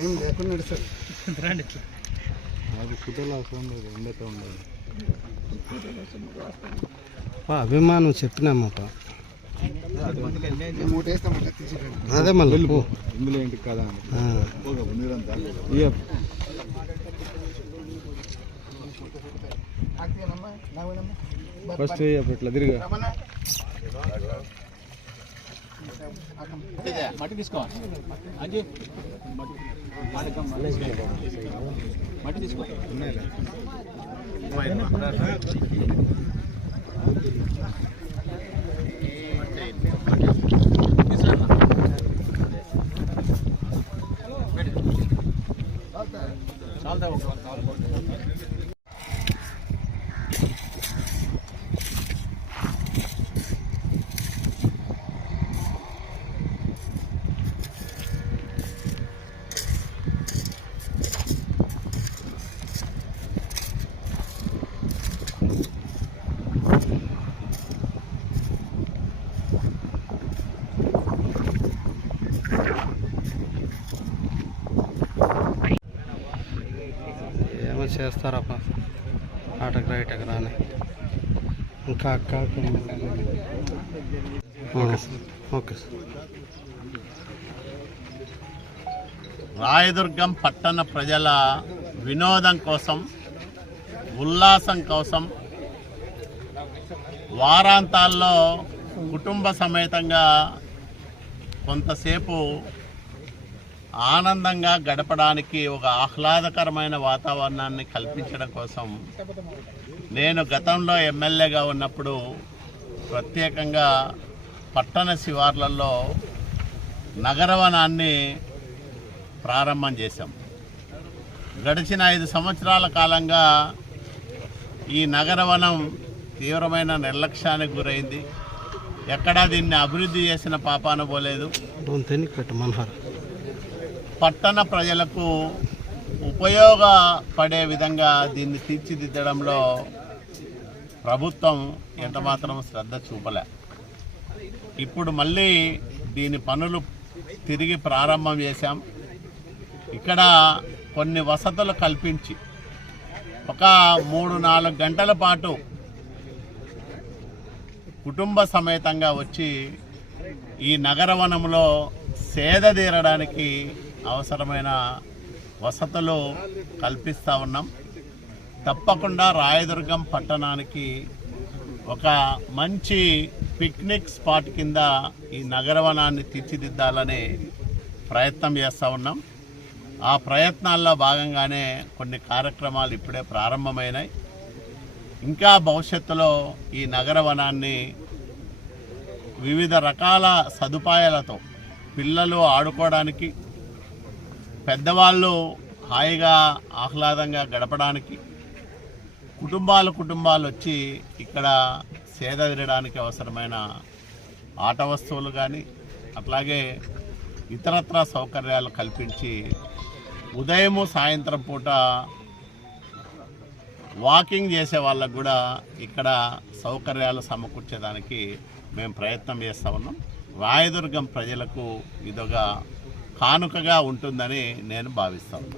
ఏం లేకుండా నడుస్తారు అది కుదరలు అవసరం లేదు ఉండేతో ఉండదు. అభిమానం చెప్పినామప్ప మూట వేస్తాం అట్లా తీసేటండి అదే మళ్ళీ పో. ఇందులో ఏంటి కదా ఫస్ట్ అప్పుడు ఇట్లా తిరిగా. మట్టి తీసుకోవాలి అంజీ. మట్టి తీసుకో. ఒక ఏమో చేస్తారప్ప ఆటకు రైటకు రాని. ఇంకా అక్క ఓకే ఓకే సార్. రాయదుర్గం పట్టణ ప్రజల వినోదం కోసం ఉల్లాసం కోసం వారాంతాల్లో కుటుంబ సమేతంగా కొంతసేపు ఆనందంగా గడపడానికి ఒక ఆహ్లాదకరమైన వాతావరణాన్ని కల్పించడం కోసం నేను గతంలో ఎమ్మెల్యేగా ఉన్నప్పుడు ప్రత్యేకంగా పట్టణ శివార్లలో నగరవనాన్ని ప్రారంభం చేశాం. గడిచిన ఐదు సంవత్సరాల కాలంగా ఈ నగరవనం తీవ్రమైన నిర్లక్ష్యానికి గురైంది. ఎక్కడా దీన్ని అభివృద్ధి చేసిన పాపాన పోలేదు. పట్టణ ప్రజలకు ఉపయోగపడే విధంగా దీన్ని తీర్చిదిద్దడంలో ప్రభుత్వం ఎంతమాత్రం శ్రద్ధ చూపలే. ఇప్పుడు మళ్ళీ దీని పనులు తిరిగి ప్రారంభం చేశాం. ఇక్కడ కొన్ని వసతులు కల్పించి ఒక మూడు నాలుగు గంటల పాటు కుటుంబ సమేతంగా వచ్చి ఈ నగరవనంలో సేద తీరడానికి అవసరమైన వసతులు కల్పిస్తూ ఉన్నాం. తప్పకుండా రాయదుర్గం పట్టణానికి ఒక మంచి పిక్నిక్ స్పాట్ కింద ఈ నగరవనాన్ని తీర్చిదిద్దాలని ప్రయత్నం చేస్తూ ఉన్నాం. ఆ ప్రయత్నాల్లో భాగంగానే కొన్ని కార్యక్రమాలు ఇప్పుడే ప్రారంభమైనాయి. ఇంకా భవిష్యత్తులో ఈ నగరవనాన్ని వివిధ రకాల సదుపాయాలతో పిల్లలు ఆడుకోవడానికి పెద్దవాళ్ళు హాయిగా ఆహ్లాదంగా గడపడానికి కుటుంబాలు కుటుంబాలు వచ్చి ఇక్కడ సేద తీరడానికి అవసరమైన ఆట వస్తువులు కానీ అట్లాగే ఇతరత్ర సౌకర్యాలు కల్పించి ఉదయము సాయంత్రం పూట వాకింగ్ చేసే వాళ్ళకు కూడా ఇక్కడ సౌకర్యాలు సమకూర్చేదానికి మేము ప్రయత్నం చేస్తూ ఉన్నాం. రాయదుర్గం ప్రజలకు ఇదొక కానుకగా ఉంటుందని నేను భావిస్తాను.